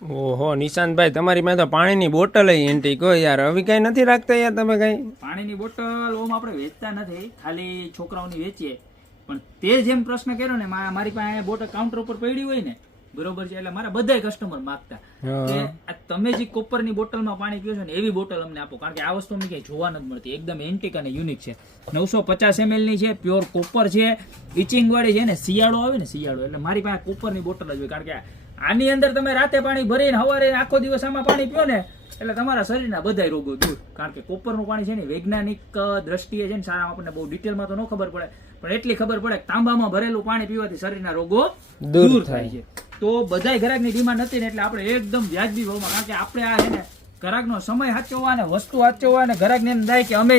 ઓહો નિશાંતભાઈ, તમારી માં તો પાણીની બોટલ એન્ટી કો યાર, હવે કઈ નથી રાખતા યાર તમે કઈ? પાણીની બોટલ ઓમ આપણે વેચતા નથી, ખાલી છોકરાઓની વેચીએ. પણ તે જેમ પ્રશ્ન કર્યો ને, મારી પાસે બોટલ કાઉન્ટર ઉપર પડી હોય ને, બરોબર છે, એટલે મારા બધા કસ્ટમર માંગતા કે આ તમે જે કોપરની બોટલમાં પાણી પીઓ છો ને એવી બોટલ અમને આપો, કારણ કે આ વસ્તુ અમને ક્યાંય જોવા નથી મળતી. એકદમ એન્ટિક અને યુનિક છે. 950 ml ની છે, પ્યોર કોપર છે, ઇચિંગ વાળી છે ને. શિયાળો આવે ને, શિયાળો એટલે મારી પાસે કોપરની બોટલ જ હોય, કારણ કે આની અંદર તમે રાતે પાણી ભરીને સવારે આખો દિવસ આમાં પાણી પીઓ ને એટલે તમારા શરીરના બધા રોગો દૂર. કારણ કે કોપરનું પાણી છે ને વૈજ્ઞાનિક દ્રષ્ટિએ છે ને સારા, આપણને બહુ ડિટેલમાં તો ન ખબર પડે, પણ એટલી ખબર પડે કે તાંબામાં ભરેલું પાણી પીવાથી શરીરના રોગો દૂર થાય છે. તો બધાય ગ્રાહકની ડિમાન્ડ હતી ને એટલે આપણે એકદમ વ્યાજબી ભાવમાં, કારણ કે આપણે આ છે ને ગ્રાહકનો સમય સાચવવા અને વસ્તુ સાચવવા અને ગ્રાહકને એમ થાય કે અમે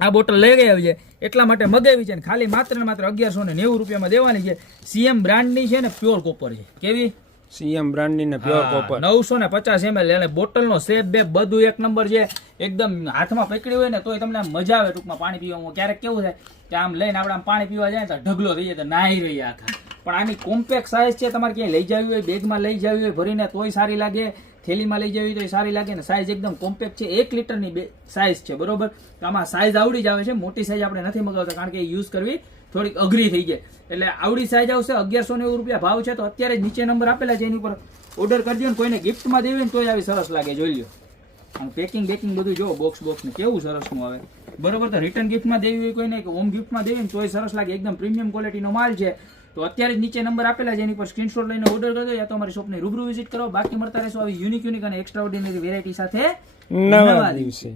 આ બોટલ લઈ ગયા છે એટલા માટે મગાવી છે ને ખાલી માત્ર ને માત્ર 1190 રૂપિયામાં દેવાની છે. સીએમ બ્રાન્ડની છે ને પ્યોર કોપર છે. કેવી? સીએમ બ્રાન્ડની ને પ્યોર કોપર. 950 ml અને બોટલનો શેપ બે બધું એક નંબર છે. એકદમ હાથમાં પકડી હોય ને તોય તમને મજા આવે ટૂંકમાં પાણી પીવામાં. ક્યારેક કેવું થાય કે આમ લઈને આપણે આમ પાણી પીવા જાય તો ઢગલો થઈ જાય તો નાહી રહી આખા. પણ આની કોમ્પેક્ટ સાઇઝ છે, તમારે ક્યાંય લઈ જવી હોય, બેગમાં લઈ જવી હોય ભરીને તોય સારી લાગે, થેલીમાં લઈ જવી તો સારી લાગે ને. સાઇઝ એકદમ કોમ્પેક્ટ છે, 1 લીટરની સાઇઝ છે, બરોબર. તો આમાં સાઇઝ આવડી જ આવે છે. મોટી સાઇઝ આપણે નથી મગાવતા કારણ કે યુઝ કરવી થોડીક અઘરી થઈ જાય, એટલે આવડી સાઇઝ આવશે. 1190 રૂપિયા ભાવ છે. તો અત્યારે જ નીચે નંબર આપેલા છે એની ઉપર ઓર્ડર કરજો ને. કોઈને ગિફ્ટમાં દેવી ને તોય આવી સરસ લાગે, જોઈ લો. અને પેકિંગ બધું જો બોક્સ ને કેવું સરસનું આવે, બરોબર. તો રિટર્ન ગિફ્ટમાં દેવી હોય કોઈને કે હોમ ગિફ્ટમાં દેવી ને તોય સરસ લાગે. એકદમ પ્રીમિયમ ક્વોલિટીનો માલ છે. તો અત્યારે જ નીચે નંબર આપેલા છે એની પર સ્ક્રીનશોટ લઈને ઓર્ડર કરજો, યા તો અમારી શોપની રૂબરૂ વિઝિટ કરો. બાકી મળતા રહેશો આવી યુનિક અને એક્સ્ટ્રા ઓર્ડિનરી વેરાયટી સાથે નવા દિવસે.